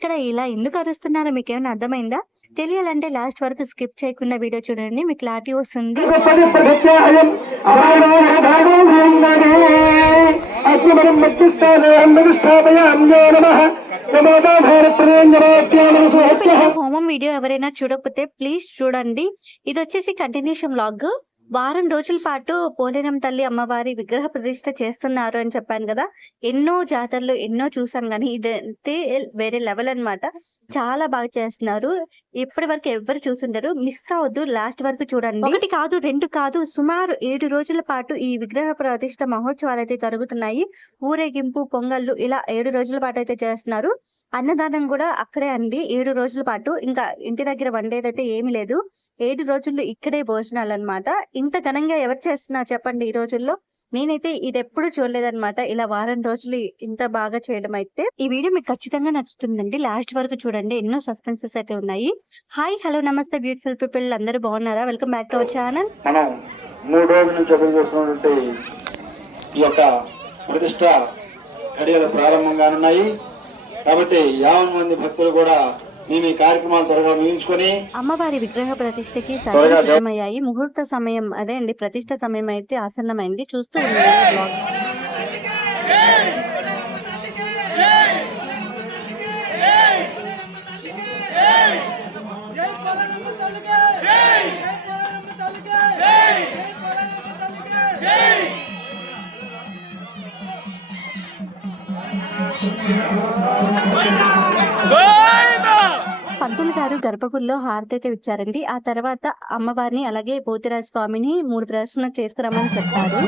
ఇక్కడ ఇలా ఎందుకు అరుస్తున్నారో మీకేమైనా అర్థమైందా? తెలియాలంటే లాస్ట్ వరకు స్కిప్ చేయకుండా వీడియో చూడండి, మీకు క్లారిటీ వస్తుంది. హోమం వీడియో ఎవరైనా చూడకపోతే ప్లీజ్ చూడండి. ఇది వచ్చేసి కంటిన్యూషన్ వ్లాగ్. వారం రోజుల పాటు పోలేరం తల్లి అమ్మవారి విగ్రహ ప్రతిష్ఠ చేస్తున్నారు అని చెప్పాను కదా. ఎన్నో జాతరలు ఎన్నో చూసాం, కానీ ఇదైతే వేరే లెవెల్ అన్నమాట. చాలా బాగా చేస్తున్నారు. ఇప్పటి వరకు ఎవరు చూసుంటారు, మిస్ కావద్దు, లాస్ట్ వరకు చూడండి. ఒకటి కాదు, రెండు కాదు, సుమారు 7 రోజుల పాటు ఈ విగ్రహ ప్రతిష్ఠ మహోత్సవాలు అయితే జరుగుతున్నాయి. ఊరేగింపు, పొంగళ్ళు ఇలా 7 రోజుల పాటు అయితే చేస్తున్నారు. అన్నదానం కూడా అక్కడే అండి. 7 రోజుల పాటు ఇంకా ఇంటి దగ్గర వండేదైతే ఏమి లేదు. 7 రోజులు ఇక్కడే భోజనాలు అన్నమాట. ఇంత ఘనంగా ఎవరు చేస్తున్నారు చెప్పండి ఈ రోజుల్లో? నేనైతే ఇది ఎప్పుడు చూడలేదన్నమాట, ఇలా వారం రోజులు ఇంత బాగా చేయడం. అయితే ఈ వీడియో మీకు ఖచ్చితంగా నచ్చుతుందండి, లాస్ట్ వరకు చూడండి. ఎన్నో సస్పెన్సెస్ అయితే ఉన్నాయి. హాయ్, హలో, నమస్తే బ్యూటిఫుల్ పీపుల్, అందరూ బాగున్నారా? Welcome back to our channel. మనం 3 రోజుల నుంచి ఎదురు చూస్తున్నటువంటి ఈ యొక్క ప్రతిష్ట ఘడియలు ప్రారంభంగానున్నాయి. కాబట్టి 50 మంది భక్తులు కూడా మేము ఈ కార్యక్రమాలు త్వరగా ముగించుకొని అమ్మవారి విగ్రహ ప్రతిష్టకి సిద్ధమయ్యాయి. ముహూర్త సమయం అదే అండి, ప్రతిష్ట సమయం అయితే ఆసన్నమైంది. చూస్తూ ఉండండి. పంతులు గారు గర్భగుడిలో హారతి అయితే ఇచ్చారండి. ఆ తర్వాత అమ్మవారిని అలాగే పోతిరాజ స్వామిని 3 ప్రదర్శనలు చేసుకురామని చెప్పారు.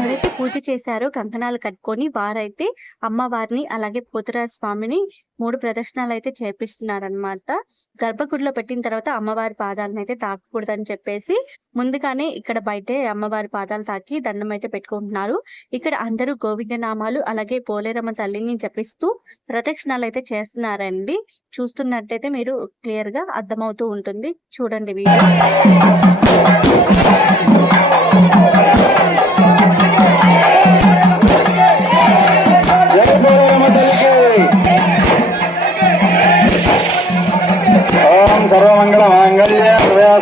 ఎవరైతే పూజ చేశారో కంకణాలు కట్టుకొని వారైతే అమ్మవారిని అలాగే పోతిరాజ స్వామిని 3 ప్రదర్శనలు అయితే చేపిస్తున్నారనమాట. గర్భగుడిలో పెట్టిన తర్వాత అమ్మవారి పాదాలను అయితే తాకకూడదని చెప్పేసి ముందుగానే ఇక్కడ బయటే అమ్మవారి పాదాలు తాకి దండం అయితే పెట్టుకుంటున్నారు. ఇక్కడ అందరూ గోవింద నామాలు అలాగే పోలేరమ్మ తల్లిని జపిస్తూ ప్రదక్షిణాలు అయితే చేస్తున్నారండి. చూస్తున్నట్టయితే మీరు క్లియర్ గా అర్థమవుతూ ఉంటుంది. చూడండి వీడియో. सर्वमंगल मांगल्य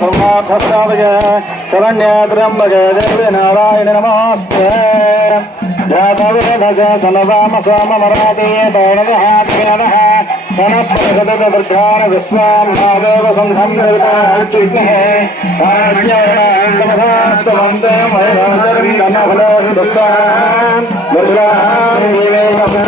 सर्वार्थसाधक शरण्य त्र्यंबके देवी नारायण नमस्ते जातवेदस सनदाम सोमवराते तौणदहात्म्यनः सनप्रसददर्घान विश्वां महादेव संघं निर्वितार्तिः राज्ञान्तमधास्तवन्ते मयभवतरिं धनफलं दुःखान् दुर्गां देवे नमः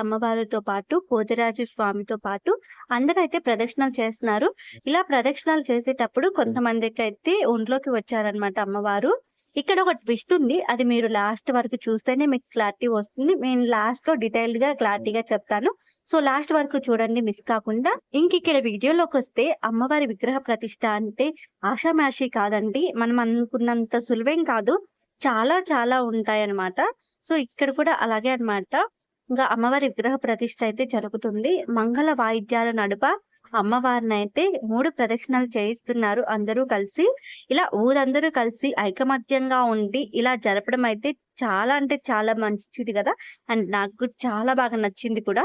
అమ్మవారితో పాటు పోతిరాజు స్వామితో పాటు అందరూ అయితే ప్రదక్షిణాలు చేస్తున్నారు. ఇలా ప్రదక్షిణాలు చేసేటప్పుడు కొంతమందికి అయితే ఒంట్లోకి వచ్చారనమాట అమ్మవారు. ఇక్కడ ఒక ట్విస్ట్ ఉంది, అది మీరు లాస్ట్ వరకు చూస్తేనే మీకు క్లారిటీ వస్తుంది. నేను లాస్ట్ లో డీటెయిల్డ్ గా క్లారిటీగా చెప్తాను. సో లాస్ట్ వరకు చూడండి, మిస్ కాకుండా. ఇక్కడ వీడియోలోకి వస్తే అమ్మవారి విగ్రహ ప్రతిష్ట అంటే ఆషామాషి కాదండి, మనం అనుకున్నంత సులువేం కాదు, చాలా చాలా ఉంటాయి అన్నమాట. సో ఇక్కడ కూడా అలాగే అన్నమాట. ఇంకా అమ్మవారి విగ్రహ ప్రతిష్ట అయితే జరుగుతుంది. మంగళ వాయిద్యాల నడుప అమ్మవారిని అయితే 3 ప్రదక్షిణాలు చేయిస్తున్నారు అందరూ కలిసి. ఇలా ఊరందరూ కలిసి ఐకమత్యంగా ఉండి ఇలా జరపడం అయితే చాలా అంటే చాలా మంచిది కదా. అండ్ నాకు చాలా బాగా నచ్చింది కూడా.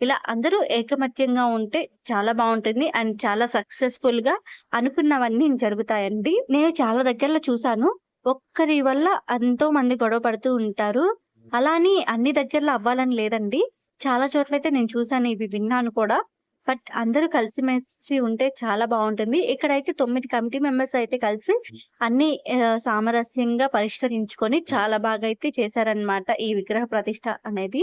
ఇలా అందరూ ఏకమత్యంగా ఉంటే చాలా బాగుంటుంది అండ్ చాలా సక్సెస్ఫుల్ గా అనుకున్నవన్నీ జరుగుతాయండి. నేను చాలా దగ్గరలో చూసాను, ఒక్కరి వల్ల ఎంతో మంది గొడవ పడుతూ ఉంటారు. అలాని అన్ని దగ్గరలో అవ్వాలని లేదండి, చాలా చోట్లయితే నేను చూసాను, ఇవి విన్నాను కూడా. బట్ అందరూ కలిసిమెలిసి ఉంటే చాలా బాగుంటుంది. ఇక్కడైతే 9 కమిటీ మెంబర్స్ అయితే కలిసి అన్ని సామరస్యంగా పరిష్కరించుకొని చాలా బాగా అయితే చేశారనమాట ఈ విగ్రహ ప్రతిష్ట అనేది.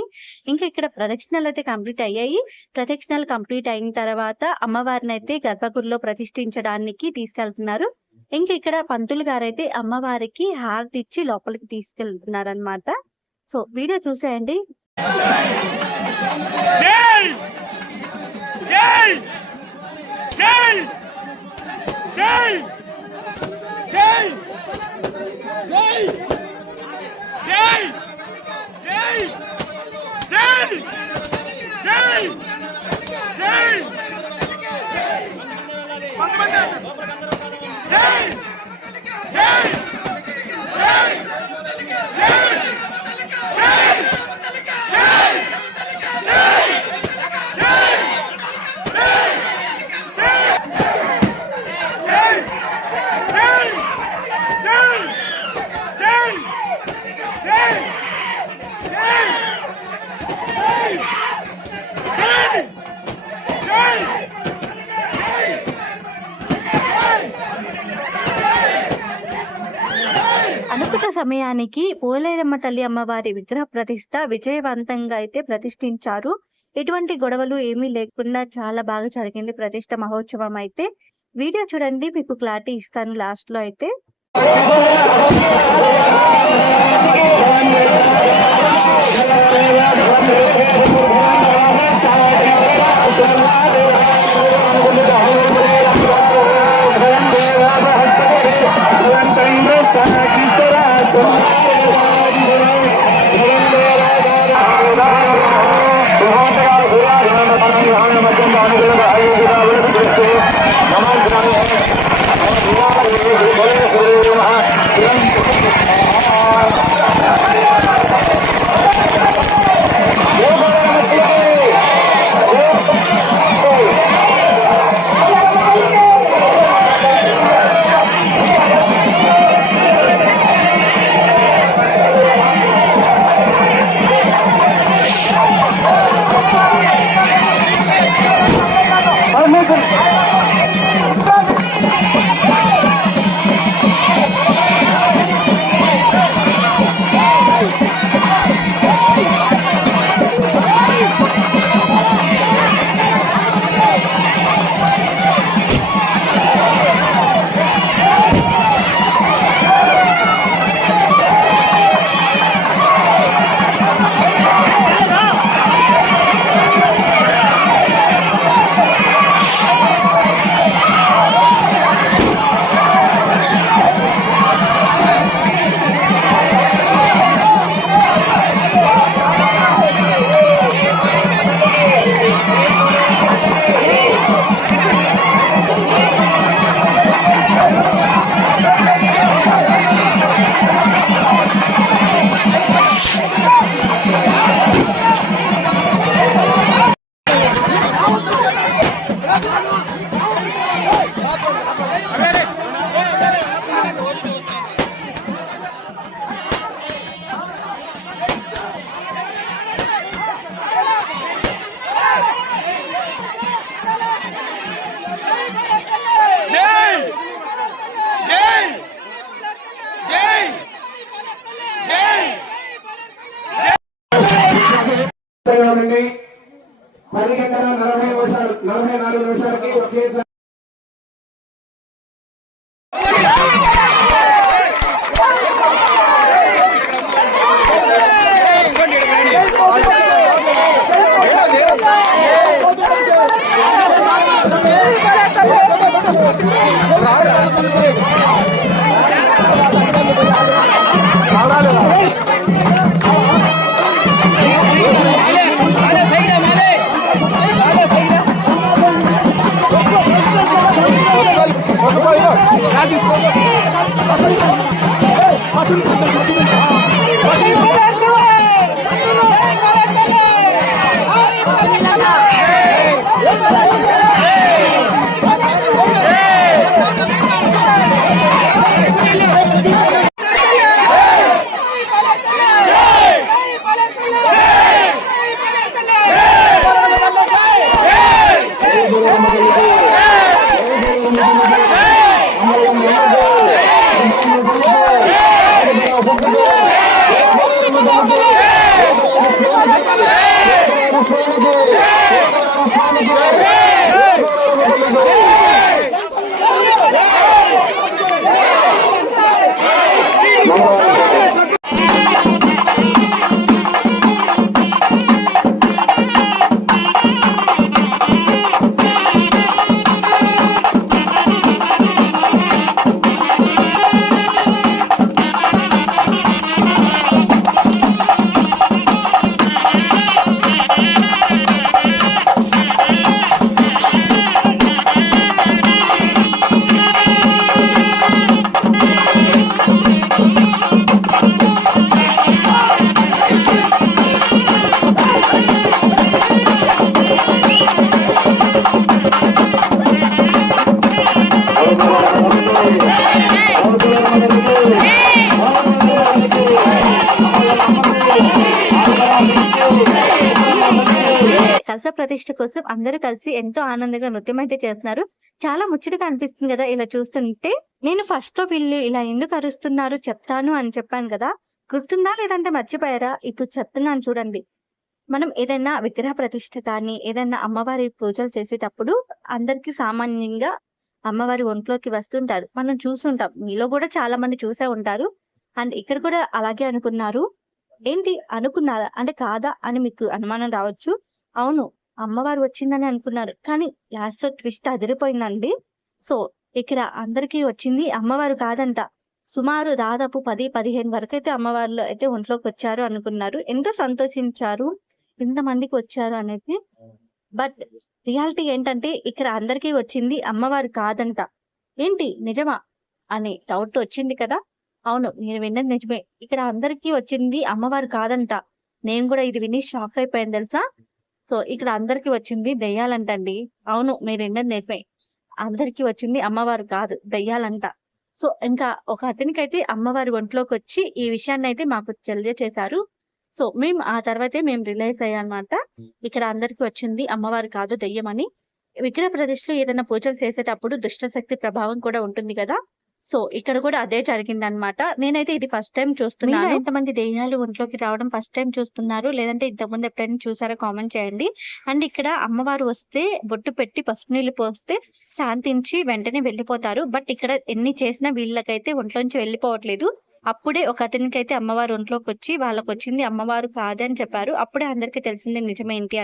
ఇంకా ఇక్కడ ప్రదక్షిణాలు అయితే కంప్లీట్ అయ్యాయి. ప్రదక్షిణాలు కంప్లీట్ అయిన తర్వాత అమ్మవారిని అయితే గర్భగుడిలో ప్రతిష్ఠించడానికి తీసుకెళ్తున్నారు. ఇంకా ఇక్కడ పంతులు గారైతే అమ్మవారికి హారతి ఇచ్చి లోపలికి తీసుకెళ్తున్నారు అనమాట. సో వీడియో చూసేయండి. జై జై జై జై జై జై జై జై జై జై జై జై జై అనుకున్న సమయానికి పోలేరమ్మ తల్లి అమ్మవారి విగ్రహ ప్రతిష్ట విజయవంతంగా అయితే ప్రతిష్ఠించారు. ఎటువంటి గొడవలు ఏమీ లేకుండా చాలా బాగా జరిగింది ప్రతిష్ట మహోత్సవం అయితే. వీడియో చూడండి, మీకు క్లారిటీ ఇస్తాను లాస్ట్ లో అయితే. ఉండండి. 10 గంటల 44 నిమిషాలకి ఒకేసారి కలశ ప్రతిష్ఠ కోసం అందరూ కలిసి ఎంతో ఆనందంగా నృత్యం అయితే చేస్తున్నారు. చాలా ముచ్చటగా అనిపిస్తుంది కదా ఇలా చూస్తుంటే. నేను ఫస్ట్ లో వీళ్ళు ఇలా ఎందుకు అరుస్తున్నారు చెప్తాను అని చెప్పాను కదా, గుర్తుందా లేదంటే మర్చిపోయారా? ఇప్పుడు చెప్తున్నాను చూడండి. మనం ఏదైనా విగ్రహ ప్రతిష్ఠ కానీ ఏదైనా అమ్మవారి పూజలు చేసేటప్పుడు అందరికి సామాన్యంగా అమ్మవారి ఒంట్లోకి వస్తుంటారు, మనం చూస్తుంటాం. మీలో కూడా చాలా మంది చూసే ఉంటారు. అండ్ ఇక్కడ కూడా అలాగే అనుకున్నారు. ఏంటి అనుకున్నారా అంటే కాదా అని మీకు అనుమానం రావచ్చు. అవును, అమ్మవారు వచ్చిందని అనుకున్నారు, కానీ లాస్ట్ లో ట్విస్ట్ అదిరిపోయిందండి. సో ఇక్కడ అందరికీ వచ్చింది అమ్మవారు కాదంట. సుమారు దాదాపు 10-15 వరకు అయితే అమ్మవార్లు అయితే ఒంట్లోకి వచ్చారు అనుకున్నారు. ఎంతో సంతోషించారు ఇంతమందికి వచ్చారు అనేది. బట్ రియాలిటీ ఏంటంటే ఇక్కడ అందరికీ వచ్చింది అమ్మవారు కాదంట. ఏంటి నిజమా అని డౌట్ వచ్చింది కదా. అవును, నేను విన్నది నిజమే. ఇక్కడ అందరికీ వచ్చింది అమ్మవారు కాదంట. నేను కూడా ఇది విని షాక్ అయిపోయాను తెలుసా. సో ఇక్కడ అందరికి వచ్చింది దెయ్యాలంటండి. అవును, మీరు విన్నది నిజమే. అందరికి వచ్చింది అమ్మవారు కాదు, దెయ్యాలంట. సో ఇంకా ఒక అతనికైతే అమ్మవారి ఒంట్లోకి వచ్చి ఈ విషయాన్ని అయితే మాకు తెలియజేశారు. సో మేము ఆ తర్వాతే మేము రిలైజ్ అయ్యామన్నమాట, ఇక్కడ అందరికి వచ్చింది అమ్మవారు కాదు దెయ్యం అని. విగ్రహ ప్రతిష్టలో ఏదైనా పూజలు చేసేటప్పుడు దుష్ట శక్తి ప్రభావం కూడా ఉంటుంది కదా. సో ఇక్కడ కూడా అదే జరిగిందనమాట. నేనైతే ఇది ఫస్ట్ టైం చూస్తున్నాను. ఎంతమంది దెయ్యాలు ఒంట్లోకి రావడం ఫస్ట్ టైం చూస్తున్నారు, లేదంటే ఇంతకుముందు ఎప్పుడైనా చూసారో కామెంట్ చేయండి. అండ్ ఇక్కడ అమ్మవారు వస్తే బొట్టు పెట్టి పసుపు నీళ్ళు పోస్తే శాంతించి వెంటనే వెళ్ళిపోతారు. బట్ ఇక్కడ ఎన్ని చేసినా వీళ్ళకైతే ఒంట్లోంచి వెళ్ళిపోవట్లేదు. అప్పుడే ఒక అతనికి అయితే అమ్మవారు ఒంట్లోకి వచ్చి వాళ్ళకి వచ్చింది అమ్మవారు కాదని చెప్పారు. అప్పుడే అందరికి తెలిసింది నిజమేంటి అని.